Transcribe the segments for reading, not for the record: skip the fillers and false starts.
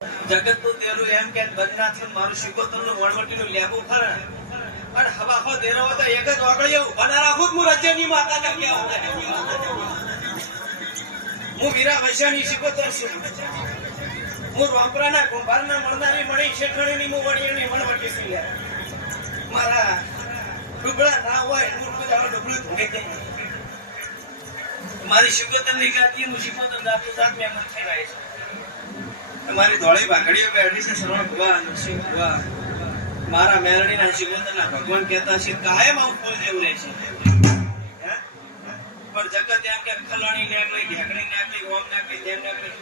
જગત નું દેરું એમ કે બદનાથ મારું શિકોતર નું વણવટીનું લેબુ ખરા અને હવાખો દેરો હોય તો એક જ ઓગળીએ ઉભા ના રાખું હું રાજ્યની માતા ના ક્યાં હું વીરા વૈશ્યાની શિકોતર છું. હું રોંપરાના કુંભારના મળનારી મણી શેઠણીની હું વણીની વણવટી છું. મારા ડુબળા ના હોય હું ડુબળું ધોઈ દે. મારી શિકોતર ની ગાતી હું શિકોતર દાતું દાત મેં મત થઈ રહી છે. મારી ધોળી ભાગડીઓ બેઠી છે શ્રવણ ભુવા નરસિંહ ભુવા મારા મેરણીના શિકોતરના ભગવાન કહેતા છે કાયમ આવું ફૂલ જેવું રહે છે. પણ જગત એમ કે ખલાણી નાખલી ઢેકણી નાખલી ઓમ નાખલી તેમ નાખલી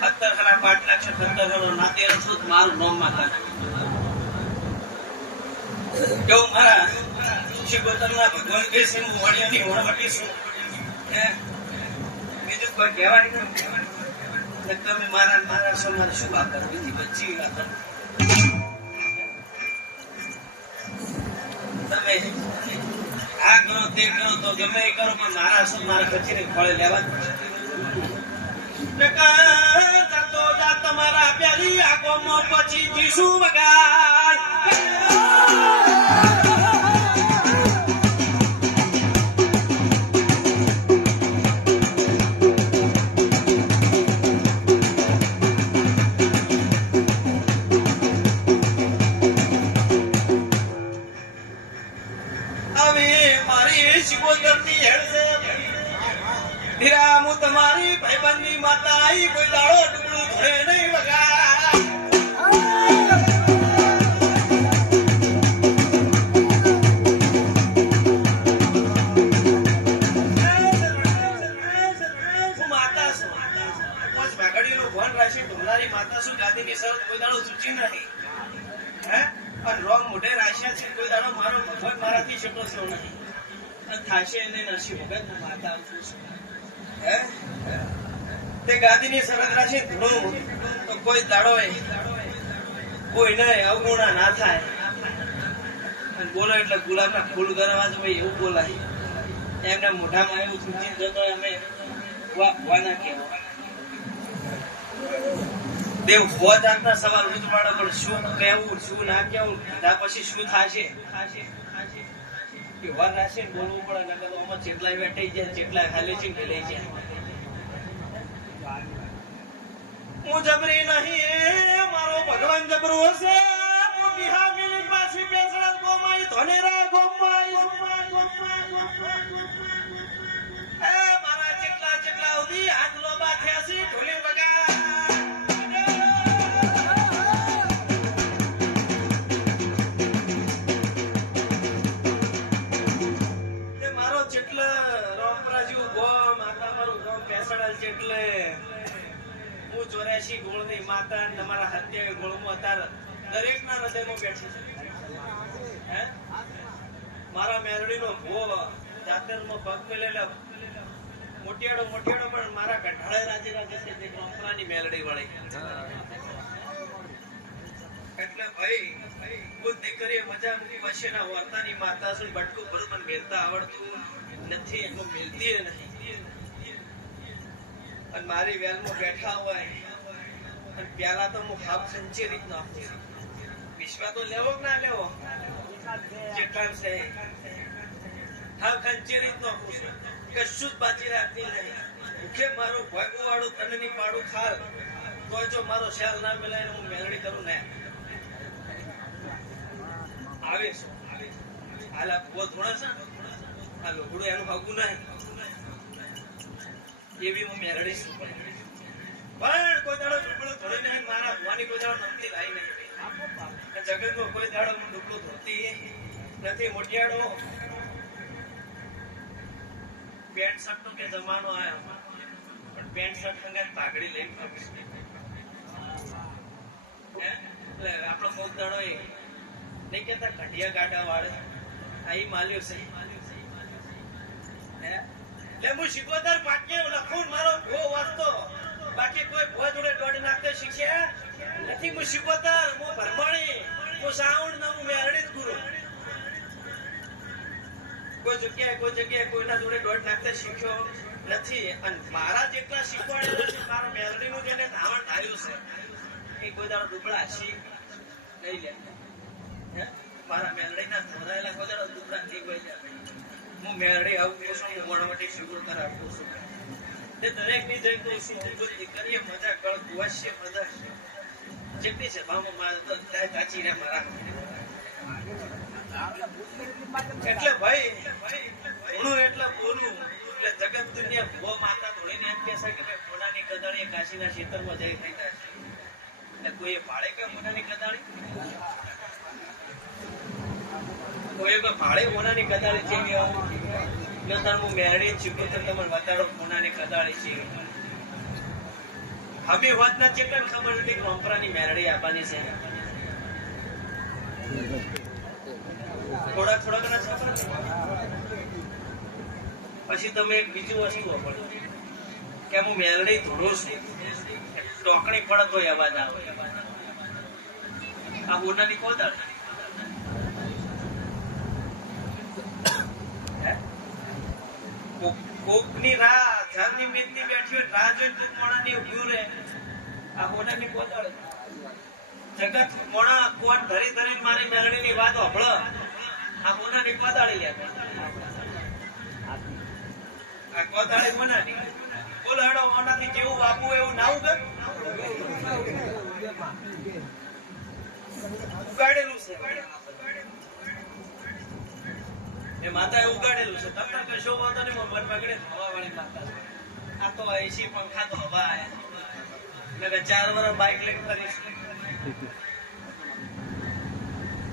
17 ખરા પાટ નાખશે 17 ખરો નાતે રસુત મારું નામ માતા કેવું મારા શિકોતરના ભગવાન કહે છે હું વણિયાની વણવટી છું. બીજું કોઈ કહેવાય નહીં. તમે મારા છો મારે શું વાત કરો બીજી બચી વાત તમે આ કરો તે કરો તો ગમે એ કરો પણ મારા છો મારા કચેરી ફળે લેવા જ તમારા પ્યારી આંખોમાં પછી જીશું વગાડ તમારી ભાઈબંધની માતા આઈ કોઈ દાડો ડુબળું ધોળે નહીં વગા માતા શું ભાગડીનું ભણ રાશિ તમારી માતા શું ગાદીની શરત કોઈ દાડો ચૂકી નહીં. અને રોંગ મોઢે રાશ્યા છે કોઈ દાડો મારો ભગવાન મારાથી છૂટો છો નહીં થાશે એને નરસિંહ ભગત માતા આવતું છું. તે ગાદીની શરત રાખે તો કોઈ દાડો કોઈ નહીં અવગુણા ના થાય. બોલો એટલે ગુલાબના ફૂલ ગરવા જ ભાઈ એવું બોલાય. એમના મોઢામાં એવું સૂચિત જતો અમે વાના કહેવા દેવ બહુ જાતના સવાલ ઉજવાડો પણ શું કહેવું શું ના કહેવું ત્યાર પછી શું થશે વાર રાશિ બોલવું પડે નકર તો આમાં જેટલાય બેઠી જાય જેટલાય ખાલી છે લઈ જાય. હું જબરી નહીં મારો ભગવાન જબરો હશે. હું બિહાર મિલી પાછી બેસડા ગોમાઈ ધનેરા ગોમાઈ મારા જેટલા ઉધી આંગલો બાથ્યા છે ઢોલી વગા એટલે હું 84 ગોળની માતા તમારા 27 ગોળમાં અત્યારે દરેકના હૃદયમાં બેઠી છે. મારા મેરડીનો ભો જાતરમાં પગ મેલેલા મોટિયાડો પણ મારા ગઢાળે રાજી છે તે રોંપરાની મેલડી વળી. એટલે ભાઈ હું દીકરીએ મજા મૂકી વચ્ચેના વર્તાની માતા છું. બટકું ભરું પણ મેલતા આવડતું નથી એનું મેલતી નહીં. અને મારી વેલમાં બેઠા હોય અને પેલા તો હું હાફ ખંચેરી જ નાખું. વિશ્વા તો લેવો કે ના લેવો જેટલા છે હાફ ખંચેરી જ નાખું છું. કશું જ બાકી રાખતી નહીં. કે મારું ભોગવું વાળું તનની પાડું ખાલ તો જો મારો ખ્યાલ ના મિલાય હું મેલડી કરું ને આવે છે હાલ આ બહુ થોડા છે આ લોગડું એનું ભાગવું નહીં એવી હું મેરડી છું. પણ કોઈ દાડો ડુબળું ધોળી નહીં મારા ભવાની કોઈ દાડો નમતી લાવી નહીં. જગતમાં કોઈ દાડો હું ડુબળું ધોતી નથી. મોટિયાડો પેન્ટ શર્ટ નો કે જમાનો આવ્યો પણ પેન્ટ શર્ટ અંગે પાઘડી લઈને આપણો કોઈ દાડો નહીં કેતા ઘડિયા ગાડા વાળે આ માલ્યો છે. એટલે હું શિકોતર પાકે લખું મારો ભો વાંચતો બાકી કોઈ ભો જોડે દોડ નાખતો શીખ્યા નથી. હું શિકોતર હું ભરમણી હું સાઉન્ડ ના હું મેરડી જ ગુરુ. કોઈ જગ્યાએ કોઈના જોડે દોડ નાખતા શીખ્યો નથી. અને મારા જેટલા શીખવાડેલા છે મારા મેરડીનું જેને ધાવણ આવ્યું છે એ કોઈ દાડો દુબળા હસી નહીં લે હે? મારા મેલડીના ધોરાયેલા કોઈ દાડો દુબળા થઈ ગયા હું મેલડી આવું છું હું વણવટી શુગર કરાવું છું તે દરેક ની જઈ કહું છું હું બધી કરીએ મજા કળ કુવાશીએ મજા જેટલી છે ભાવ મારા ચાચી ને મારા એટલે ભાઈ ઘણું એટલે બોલું એટલે જગત દુનિયા ભો માતા ધોળીને એમ કે છે કે ભાઈ મોનાની કદાળી કાશીના ક્ષેત્રમાં જઈ થઈ જાય એટલે કોઈ ભાડે કે મોનાની કદાળી કોઈ ભાડે મોનાની કદાળી છે કે હું મેરડી ચૂક્યો તો તમને બતાડો મોનાની કદાળી છે હવે વાત ના ચેટલ ખબર નથી કે પરંપરાની મેરડી આપવાની છે થોડા ઘણા ખબર પછી તમે એક બીજું વસ્તુ વાપરો કે હું મેલડી ધોડું છું ટોકણી પડે તો અવાજ આવે આ હોનાની કોદાળ કોકની રાહ જાનની મેદની બેઠી હોય રાહ જોઈને તું મોણાની ઉભ્યું રહે આ હોનાની કોદાળ જગત મોણા કોણ ધરી ધરીને મારી મેલડીની વાત સાંભળો આ હોનાની કોદાળી લે આ કોદાળી મોનાની બોલો હેડો મોનાથી જેવું વાપવું એવું ના ઉગર ઉગાડેલું છે એ માતા ઉગાડેલું છે તમને કશો વાંધો નહીં મન પકડે હવા વાળી માતા આ તો એસી પંખા તો હવા એટલે 4 વર્ષ બાઇક લઈને ફરીશ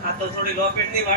આ તો થોડી લોપેટ ની વાત